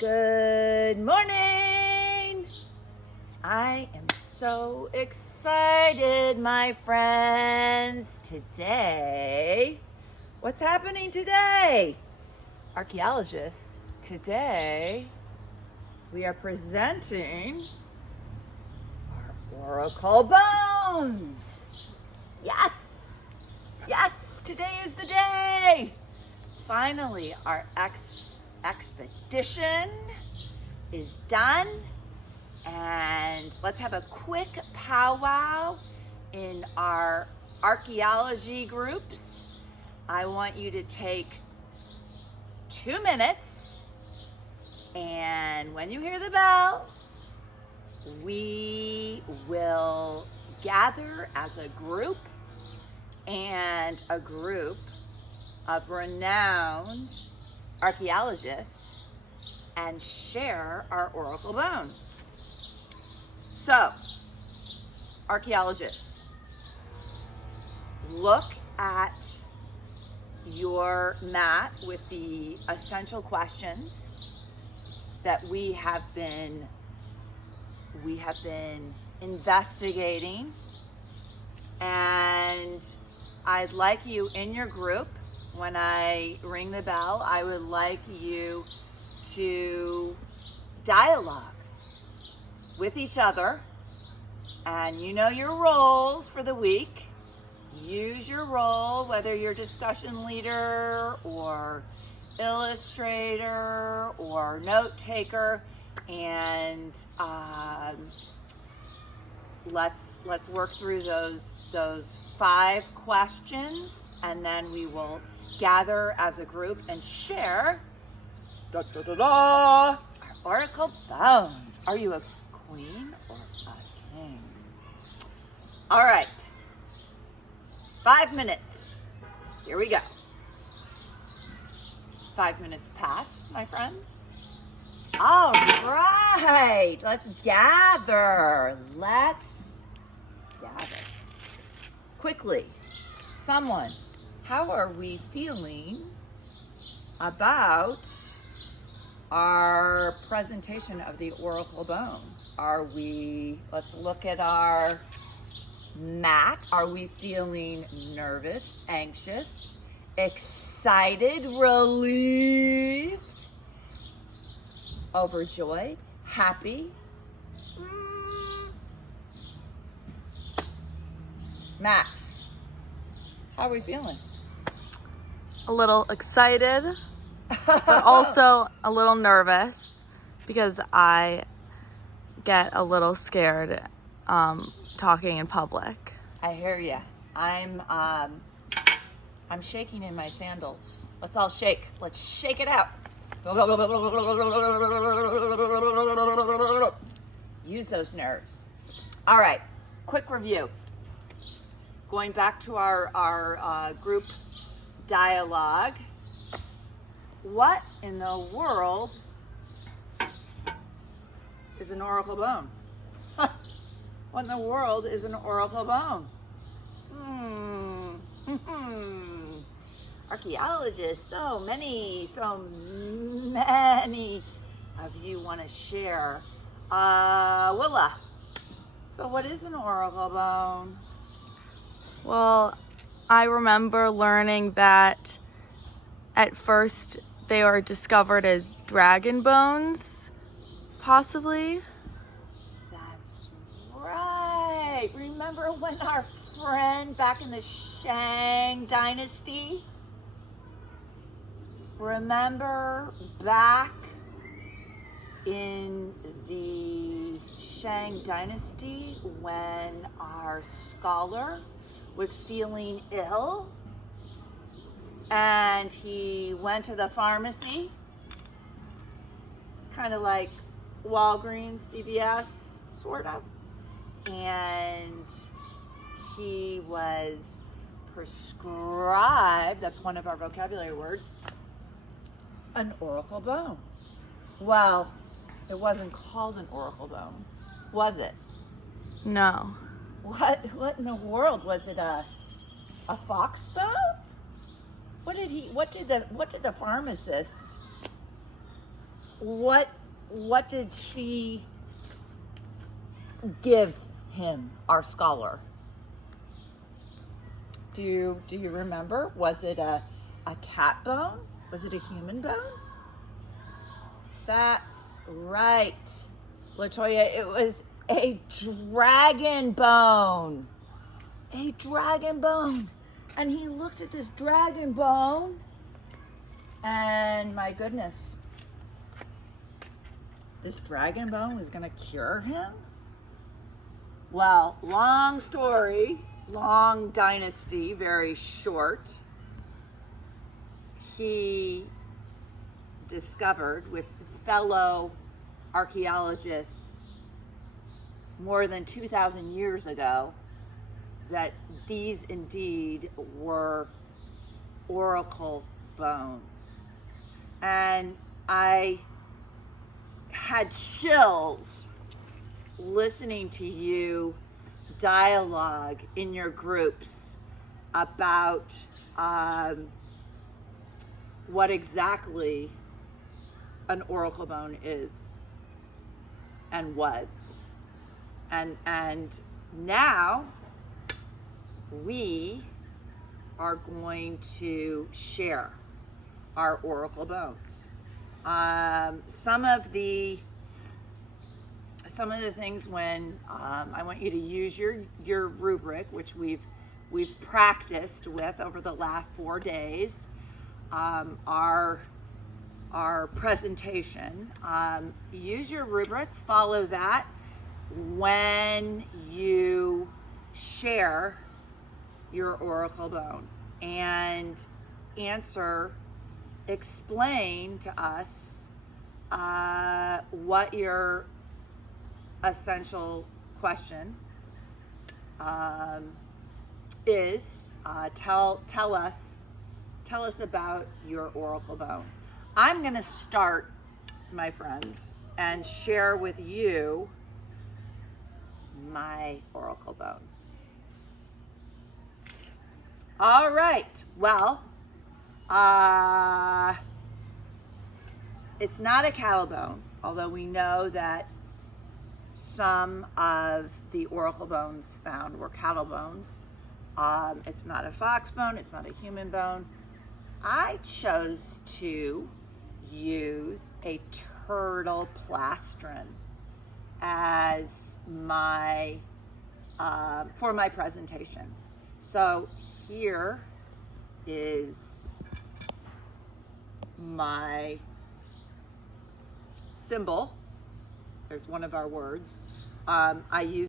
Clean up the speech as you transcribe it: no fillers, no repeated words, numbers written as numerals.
Good morning. I am so excited, my friends. Today, what's happening today? Archaeologists, today we are presenting our oracle bones. Yes, today is the day. Finally, our expedition is done, and let's have a quick powwow in our archaeology groups. I want you to take 2 minutes, and when you hear the bell, we will gather as a group and a group of renowned archaeologists and share our oracle bone. So, archaeologists, look at your mat with the essential questions that we have been investigating, and I'd like you in your group, when I ring the bell, I would like you to dialogue with each other, and you know your roles for the week. Use your role, whether you're discussion leader or illustrator or note taker, and let's work through those 5 questions, and then we will gather as a group and share our oracle bones. Are you a queen or a king? All right, 5 minutes. Here we go. 5 minutes past, my friends. All right, let's gather. Quickly, someone, how are we feeling about our presentation of the oracle bone? Let's look at our mat. Are we feeling nervous, anxious, excited, relieved, overjoyed, happy? Max, how are we feeling? A little excited, but also a little nervous because I get a little scared talking in public. I hear ya. I'm shaking in my sandals. Let's all shake. Let's shake it out. Use those nerves. All right, quick review. Going back to our group dialogue. What in the world is an oracle bone? What in the world is an oracle bone? Archaeologists, so many of you want to share. Willa, so what is an oracle bone? Well, I remember learning that at first they are discovered as dragon bones, possibly. That's right. Remember when our friend back in the Shang Dynasty? Remember back in the Shang Dynasty when our scholar was feeling ill and he went to the pharmacy, kind of like Walgreens, CVS, sort of, and he was prescribed, that's one of our vocabulary words, an oracle bone. Well, it wasn't called an oracle bone, was it? No. What in the world was it? A fox bone? What did the pharmacist what did she give him, our scholar? Do you remember? Was it a cat bone? Was it a human bone? That's right, LaToya. It was a dragon bone. A dragon bone. And he looked at this dragon bone, and my goodness, this dragon bone was going to cure him? Well, long story, long dynasty, very short. He discovered with fellow archaeologists more than 2,000 years ago that these indeed were oracle bones. And I had chills listening to you dialogue in your groups about what exactly an oracle bone is and was. And now we are going to share our oracle bones. Some of the things when I want you to use your rubric, which we've practiced with over the last 4 days, our presentation. Use your rubric, follow that when you share your oracle bone, and explain to us what your essential question is. Tell us about your oracle bone. I'm going to start, my friends, and share with you my oracle bone. All right. Well, it's not a cattle bone, although we know that some of the oracle bones found were cattle bones. It's not a fox bone. It's not a human bone. I chose to use a turtle plastron as my for my presentation. So here is my symbol. There's one of our words. I use